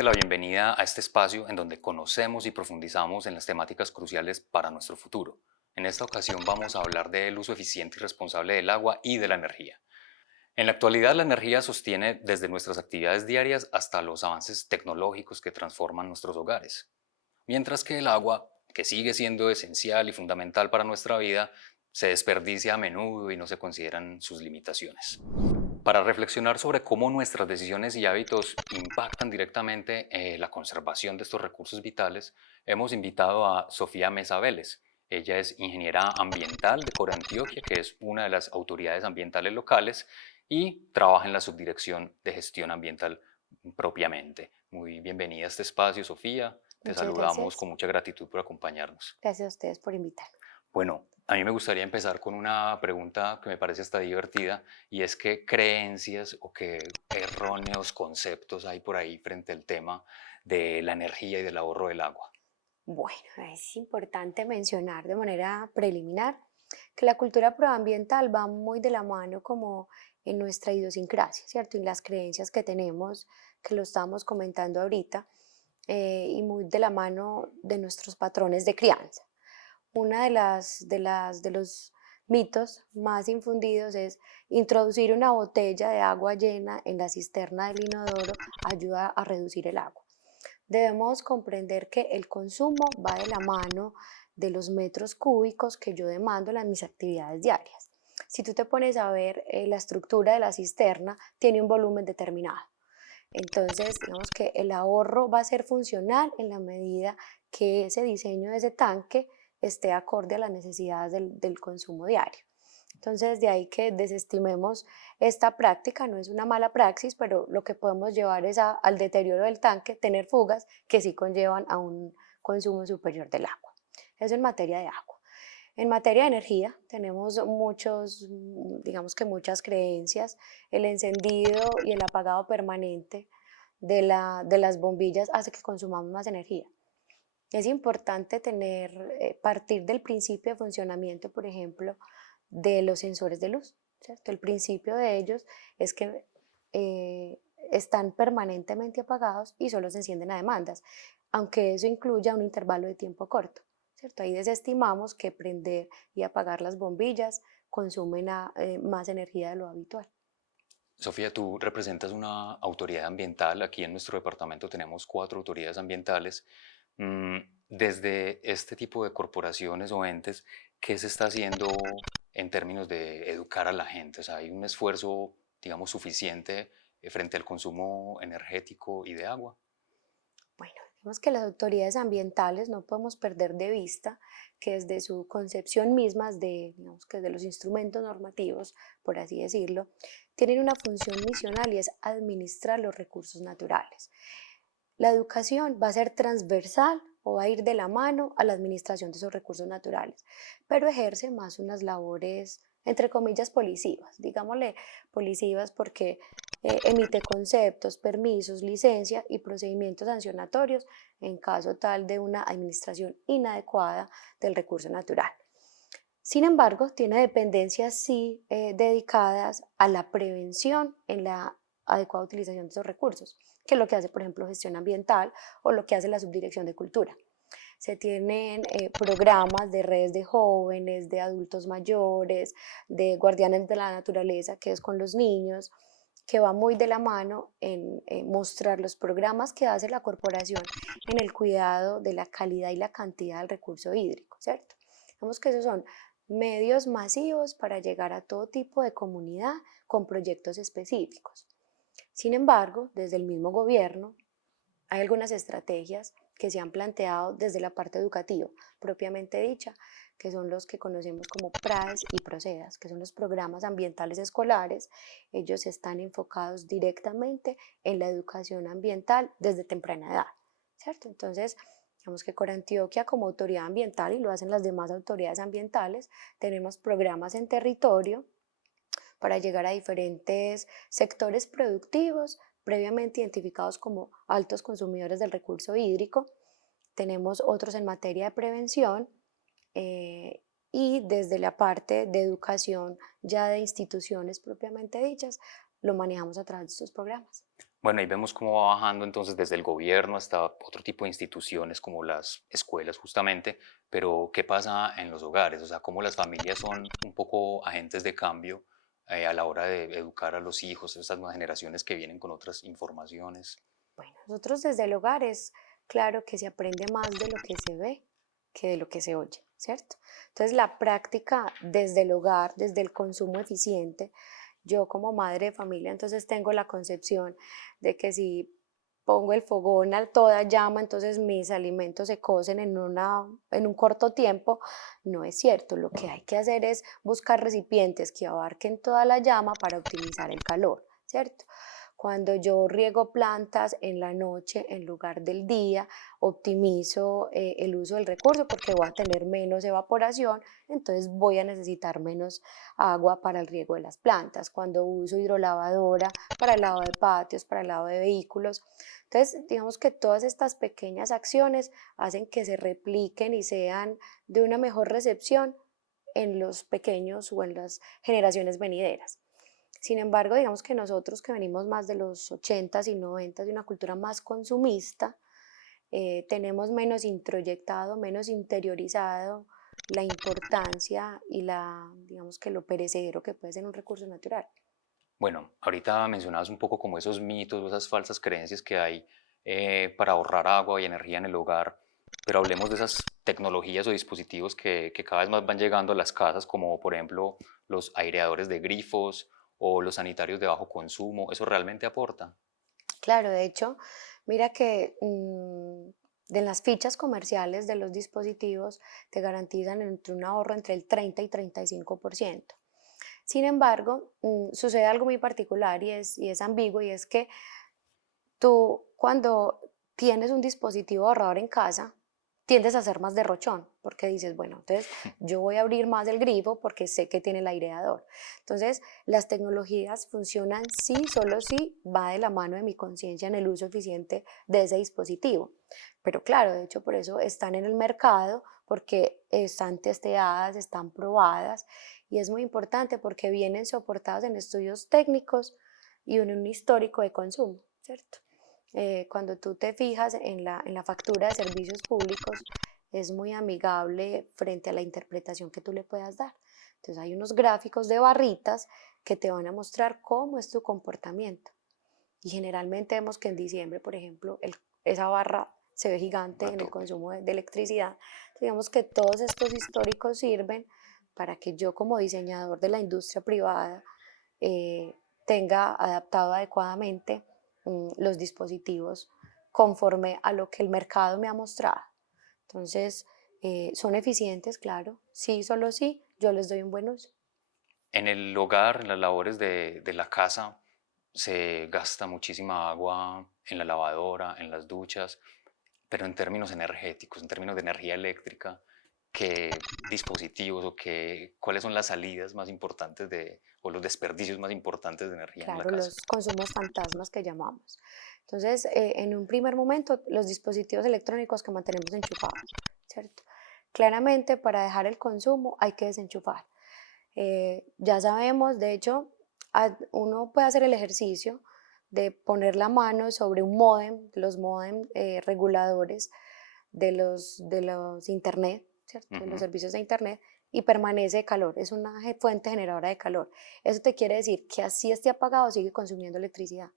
darte la bienvenida a este espacio en donde conocemos y profundizamos en las temáticas cruciales para nuestro futuro. En esta ocasión vamos a hablar del uso eficiente y responsable del agua y de la energía. En la actualidad, la energía sostiene desde nuestras actividades diarias hasta los avances tecnológicos que transforman nuestros hogares. Mientras que el agua, que sigue siendo esencial y fundamental para nuestra vida, se desperdicia a menudo y no se consideran sus limitaciones. Para reflexionar sobre cómo nuestras decisiones y hábitos impactan directamente la conservación de estos recursos vitales, hemos invitado a Sofía Mesa Vélez. Ella es ingeniera ambiental de Corantioquia, que es una de las autoridades ambientales locales, y trabaja en la subdirección de gestión ambiental propiamente. Muy bienvenida a este espacio, Sofía. Te Muchas saludamos gracias. con mucha gratitud por acompañarnos. Gracias a ustedes por invitarme. Bueno, a mí me gustaría empezar con una pregunta que me parece hasta divertida, y es qué creencias o qué erróneos conceptos hay por ahí frente al tema de la energía y del ahorro del agua. Bueno, es importante mencionar de manera preliminar que la cultura proambiental va muy de la mano como en nuestra idiosincrasia, ¿cierto? Y las creencias que tenemos, que lo estamos comentando ahorita, y muy de la mano de nuestros patrones de crianza. Una de los mitos más infundidos es introducir una botella de agua llena en la cisterna del inodoro ayuda a reducir el agua. Debemos comprender que el consumo va de la mano de los metros cúbicos que yo demando en mis actividades diarias. Si tú te pones a ver la estructura de la cisterna, tiene un volumen determinado. Entonces, digamos que el ahorro va a ser funcional en la medida que ese diseño de ese tanque esté acorde a las necesidades del consumo diario. Entonces, de ahí que desestimemos esta práctica, no es una mala praxis, pero lo que podemos llevar es al deterioro del tanque, tener fugas que sí conllevan a un consumo superior del agua. Eso en materia de agua. En materia de energía, tenemos digamos que muchas creencias. El encendido y el apagado permanente de las bombillas hace que consumamos más energía. Es importante partir del principio de funcionamiento, por ejemplo, de los sensores de luz, ¿cierto? El principio de ellos es que están permanentemente apagados y solo se encienden a demandas, aunque eso incluya un intervalo de tiempo corto, ¿cierto? Ahí desestimamos que prender y apagar las bombillas consumen más energía de lo habitual. Sofía, tú representas una autoridad ambiental. Aquí en nuestro departamento tenemos 4 autoridades ambientales. Mm, Desde este tipo de corporaciones o entes, ¿qué se está haciendo en términos de educar a la gente? O sea, ¿hay un esfuerzo, digamos, suficiente frente al consumo energético y de agua? Bueno, digamos que las autoridades ambientales no podemos perder de vista que desde su concepción mismas digamos que de los instrumentos normativos, por así decirlo, tienen una función misional y es administrar los recursos naturales. La educación va a ser transversal o va a ir de la mano a la administración de esos recursos naturales, pero ejerce más unas labores, entre comillas, policivas, digámosle policivas porque emite conceptos, permisos, licencia y procedimientos sancionatorios en caso tal de una administración inadecuada del recurso natural. Sin embargo, tiene dependencias sí dedicadas a la prevención en la adecuada utilización de esos recursos, que es lo que hace, por ejemplo, gestión ambiental o lo que hace la subdirección de cultura. Se tienen programas de redes de jóvenes, de adultos mayores, de guardianes de la naturaleza, que es con los niños, que va muy de la mano en mostrar los programas que hace la corporación en el cuidado de la calidad y la cantidad del recurso hídrico, ¿cierto? Digamos que esos son medios masivos para llegar a todo tipo de comunidad con proyectos específicos. Sin embargo, desde el mismo gobierno hay algunas estrategias que se han planteado desde la parte educativa, propiamente dicha, que son los que conocemos como PRAES y PROCEDAS, que son los programas ambientales escolares. Ellos están enfocados directamente en la educación ambiental desde temprana edad, ¿cierto? Entonces, digamos que Corantioquia como autoridad ambiental, y lo hacen las demás autoridades ambientales, tenemos programas en territorio para llegar a diferentes sectores productivos previamente identificados como altos consumidores del recurso hídrico. Tenemos otros en materia de prevención eh, y desde la parte de educación ya de instituciones propiamente dichas, lo manejamos a través de estos programas. Bueno, ahí vemos cómo va bajando entonces desde el gobierno hasta otro tipo de instituciones como las escuelas justamente, pero ¿qué pasa en los hogares? O sea, cómo las familias son un poco agentes de cambio a la hora de educar a los hijos, esas nuevas generaciones que vienen con otras informaciones. Bueno, nosotros desde el hogar es claro que se aprende más de lo que se ve que de lo que se oye, ¿cierto? Entonces la práctica desde el hogar, desde el consumo eficiente, yo como madre de familia entonces tengo la concepción de que si pongo el fogón a toda llama, entonces mis alimentos se cocen en un corto tiempo. No es cierto, lo que hay que hacer es buscar recipientes que abarquen toda la llama para optimizar el calor, ¿cierto? Cuando yo riego plantas en la noche en lugar del día, optimizo el uso del recurso porque voy a tener menos evaporación, entonces voy a necesitar menos agua para el riego de las plantas. Cuando uso hidrolavadora para el lavado de patios, para el lavado de vehículos. Entonces, digamos que todas estas pequeñas acciones hacen que se repliquen y sean de una mejor recepción en los pequeños o en las generaciones venideras. Sin embargo, digamos que nosotros que venimos más de los 80s y 90s de una cultura más consumista, tenemos menos introyectado, menos interiorizado la importancia y digamos que lo perecedero que puede ser un recurso natural. Bueno, ahorita mencionabas un poco como esos mitos o esas falsas creencias que hay para ahorrar agua y energía en el hogar, pero hablemos de esas tecnologías o dispositivos que cada vez más van llegando a las casas, como por ejemplo los aireadores de grifos o los sanitarios de bajo consumo. ¿Eso realmente aporta? Claro, de hecho, mira que de las fichas comerciales de los dispositivos te garantizan entre un ahorro entre el 30 y 35%. Sin embargo, sucede algo muy particular y es ambiguo y es que tú cuando tienes un dispositivo ahorrador en casa, tiendes a ser más derrochón, porque dices, bueno, entonces yo voy a abrir más el grifo porque sé que tiene el aireador. Entonces, las tecnologías funcionan sí, solo si va de la mano de mi conciencia en el uso eficiente de ese dispositivo. Pero claro, de hecho, por eso están en el mercado, porque están testeadas, están probadas, y es muy importante porque vienen soportadas en estudios técnicos y en un histórico de consumo, ¿cierto? Cuando tú te fijas en la factura de servicios públicos, es muy amigable frente a la interpretación que tú le puedas dar. Entonces hay unos gráficos de barritas que te van a mostrar cómo es tu comportamiento. Y generalmente vemos que en diciembre, por ejemplo, esa barra se ve gigante A en el tope. consumo de electricidad. Entonces, digamos que todos estos históricos sirven para que yo como diseñador de la industria privada eh, tenga adaptado adecuadamente los dispositivos conforme a lo que el mercado me ha mostrado. Entonces, son eficientes, claro. Sí, solo sí, yo les doy un buen uso. En el hogar, en las labores de la casa, se gasta muchísima agua en la lavadora, en las duchas, pero en términos energéticos, en términos de energía eléctrica, ¿qué dispositivos o cuáles son las salidas más importantes o los desperdicios más importantes de energía en la Claro, casa? los consumos fantasmas que llamamos. Entonces, en un primer momento, los dispositivos electrónicos que mantenemos enchufados, ¿cierto? Claramente, para dejar el consumo hay que desenchufar. Ya sabemos, de hecho, uno puede hacer el ejercicio de poner la mano sobre un módem, los módem reguladores de los internet, ¿cierto? De los Ujú. servicios de internet y permanece calor, es una fuente generadora de calor. Eso te quiere decir que así esté apagado sigue consumiendo electricidad.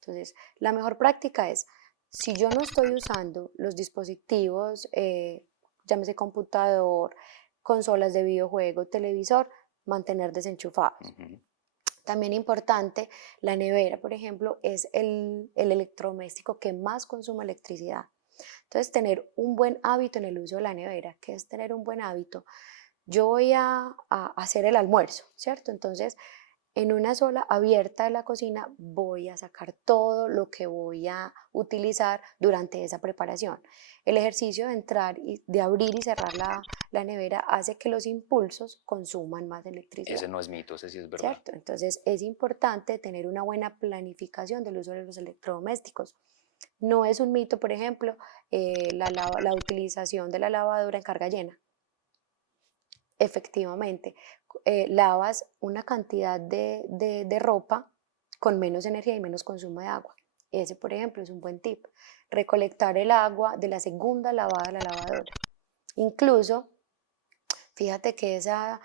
Entonces, la mejor práctica es, si yo no estoy usando los dispositivos, llámese computador, consolas de videojuego, televisor, mantener desenchufados. Ujú. También importante, la nevera, por ejemplo, es el electrodoméstico que más consume electricidad. Entonces, tener un buen hábito en el uso de la nevera. ¿Qué es tener un buen hábito? Yo voy a hacer el almuerzo, ¿cierto? Entonces, en una sola abierta de la cocina voy a sacar todo lo que voy a utilizar durante esa preparación. El ejercicio de entrar y de abrir y cerrar la nevera hace que los impulsos consuman más electricidad, Ese no es mito, ese sí es verdad. ¿cierto? Entonces es importante tener una buena planificación del uso de los electrodomésticos. No es un mito, por ejemplo, la utilización de la lavadora en carga llena. Efectivamente, lavas una cantidad de ropa con menos energía y menos consumo de agua. Ese, por ejemplo, es un buen tip. Recolectar el agua de la segunda lavada de la lavadora. Incluso, fíjate que esa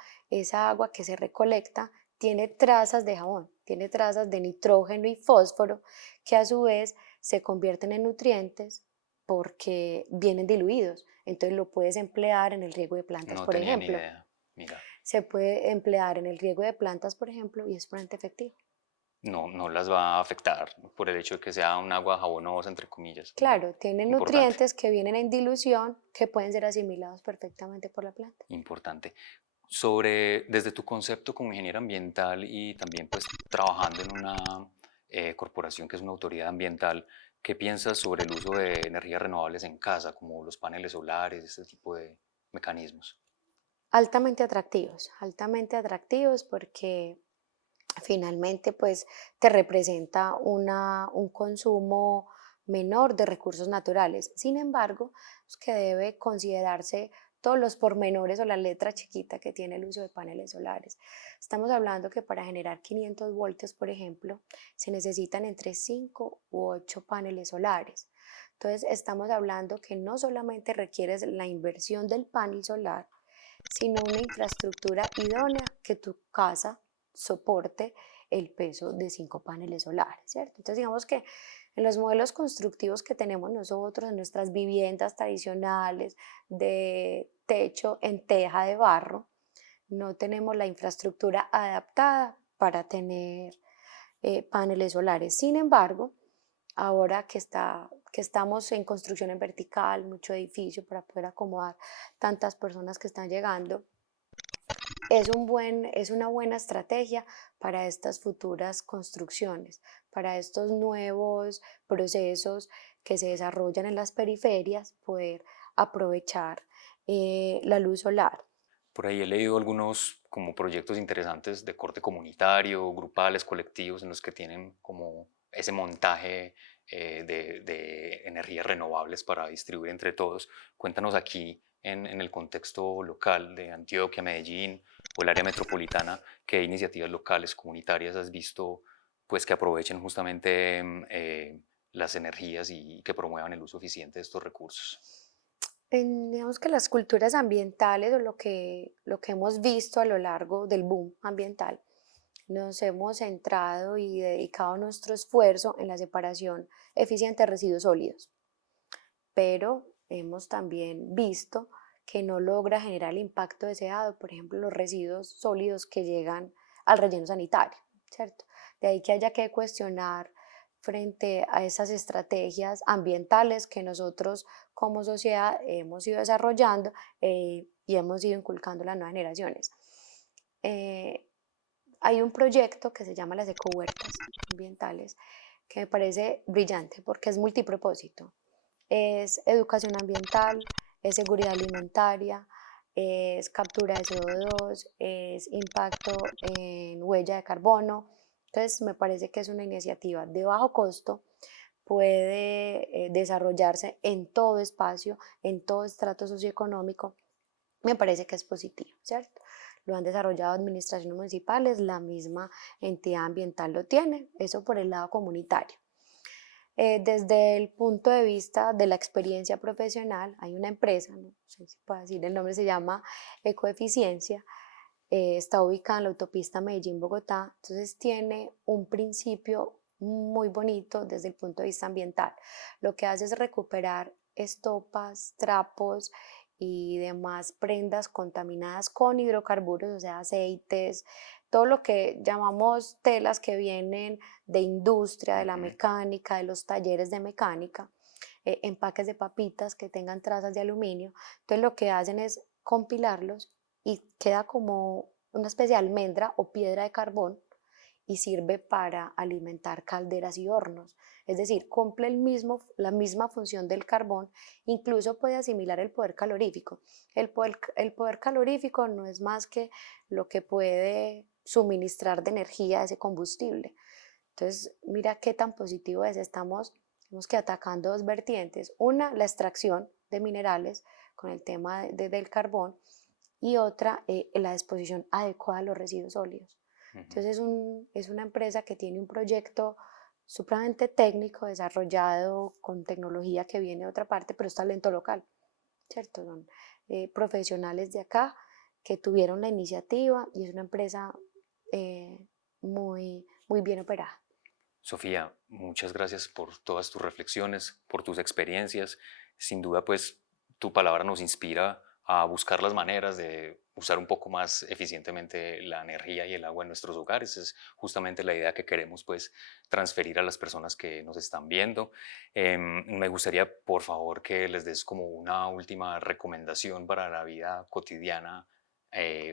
agua que se recolecta tiene trazas de jabón, tiene trazas de nitrógeno y fósforo que a su vez se convierten en nutrientes porque vienen diluidos. Entonces lo puedes emplear en el riego de plantas, No por tenía ni ejemplo. idea. Mira, Se puede emplear en el riego de plantas, por ejemplo, y es bastante efectivo. no las va a afectar por el hecho de que sea un agua jabonosa, entre comillas. Claro, tienen Importante, nutrientes que vienen en dilución que pueden ser asimilados perfectamente por la planta. importante. Desde tu concepto como ingeniero ambiental y también pues trabajando en una corporación que es una autoridad ambiental, ¿qué piensas sobre el uso de energías renovables en casa, como los paneles solares, este tipo de mecanismos? Altamente atractivos porque finalmente pues te representa un consumo menor de recursos naturales. Sin embargo, es que debe considerarse todos los pormenores o la letra chiquita que tiene el uso de paneles solares. Estamos hablando que para generar 500 voltios, por ejemplo, se necesitan entre 5 u 8 paneles solares. Entonces, estamos hablando que no solamente requieres la inversión del panel solar, sino una infraestructura idónea que tu casa soporte el peso de 5 paneles solares, ¿cierto? Entonces, digamos que en los modelos constructivos que tenemos nosotros, en nuestras viviendas tradicionales de techo en teja de barro, no tenemos la infraestructura adaptada para tener paneles solares. Sin embargo, ahora que estamos en construcción en vertical, mucho edificio para poder acomodar tantas personas que están llegando, es una buena estrategia para estas futuras construcciones, para estos nuevos procesos que se desarrollan en las periferias, poder aprovechar la luz solar. Por ahí he leído algunos como proyectos interesantes de corte comunitario, grupales, colectivos, en los que tienen como ese montaje de energías renovables para distribuir entre todos. Cuéntanos aquí en el contexto local de Antioquia, Medellín o el área metropolitana, qué iniciativas locales, comunitarias has visto pues que aprovechen justamente las energías y que promuevan el uso eficiente de estos recursos. Digamos que las culturas ambientales o lo que hemos visto a lo largo del boom ambiental, nos hemos centrado y dedicado nuestro esfuerzo en la separación eficiente de residuos sólidos, pero hemos también visto que no logra generar el impacto deseado, por ejemplo, los residuos sólidos que llegan al relleno sanitario, ¿cierto? De ahí que haya que cuestionar frente a esas estrategias ambientales que nosotros como sociedad hemos ido desarrollando y hemos ido inculcando a las nuevas generaciones. Eh, Hay un proyecto que se llama las ecohuertas ambientales que me parece brillante porque es multipropósito. Es educación ambiental, es seguridad alimentaria, es captura de CO2, es impacto en huella de carbono. Entonces, me parece que es una iniciativa de bajo costo, puede desarrollarse en todo espacio, en todo estrato socioeconómico. Me parece que es positivo, ¿cierto? Lo han desarrollado administraciones municipales, la misma entidad ambiental lo tiene, eso por el lado comunitario. Desde el punto de vista de la experiencia profesional, hay una empresa, no sé si puedo decir el nombre, se llama Ecoeficiencia, está ubicada en la autopista Medellín-Bogotá, entonces tiene un principio muy bonito desde el punto de vista ambiental. Lo que hace es recuperar estopas, trapos y demás prendas contaminadas con hidrocarburos, o sea, aceites, todo lo que llamamos telas que vienen de industria, de la Ujú. mecánica, de los talleres de mecánica, empaques de papitas que tengan trazas de aluminio. Entonces lo que hacen es compilarlos y queda como una especie de almendra o piedra de carbón y sirve para alimentar calderas y hornos. Es decir, cumple la misma función del carbón, incluso puede asimilar el poder calorífico. El poder calorífico no es más que lo que puede suministrar de energía a ese combustible. Entonces, mira qué tan positivo es. Estamos que atacando dos vertientes. Una, la extracción de minerales con el tema del carbón y otra, la disposición adecuada de los residuos sólidos. Ujú. Entonces es una empresa que tiene un proyecto supremamente técnico, desarrollado con tecnología que viene de otra parte, pero es talento local, ¿cierto? Son profesionales de acá que tuvieron la iniciativa y es una empresa eh, muy bien operada. Sofía, muchas gracias por todas tus reflexiones, por tus experiencias. Sin duda, pues tu palabra nos inspira a buscar las maneras de usar un poco más eficientemente la energía y el agua en nuestros hogares. Es justamente la idea que queremos pues transferir a las personas que nos están viendo. Me gustaría, por favor, que les des como una última recomendación para la vida cotidiana,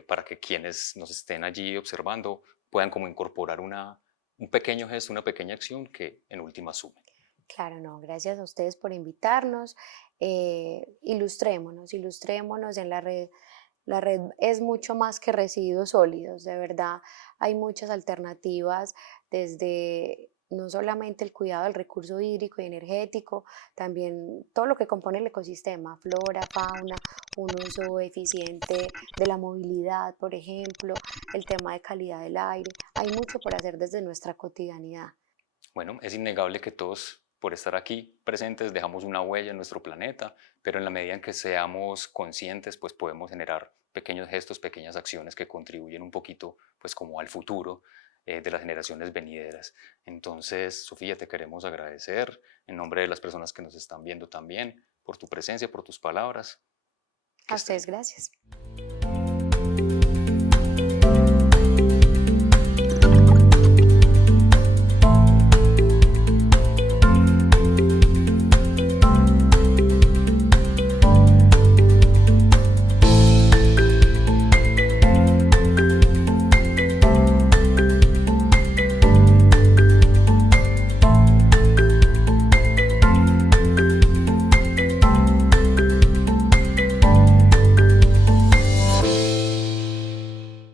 para que quienes nos estén allí observando puedan como incorporar un pequeño gesto, una pequeña acción que en última sume. Claro, no, gracias a ustedes por invitarnos. Ilustrémonos en la red. La red es mucho más que residuos sólidos, de verdad. Hay muchas alternativas desde no solamente el cuidado del recurso hídrico y energético, también todo lo que compone el ecosistema, flora, fauna, un uso eficiente de la movilidad, por ejemplo, el tema de calidad del aire. Hay mucho por hacer desde nuestra cotidianidad. Bueno, es innegable que todos, por estar aquí presentes, dejamos una huella en nuestro planeta, pero en la medida en que seamos conscientes, pues podemos generar pequeños gestos, pequeñas acciones que contribuyen un poquito, pues como al futuro de las generaciones venideras. Entonces, Sofía, te queremos agradecer en nombre de las personas que nos están viendo también por tu presencia, por tus palabras. Que A estén ustedes, bien. gracias.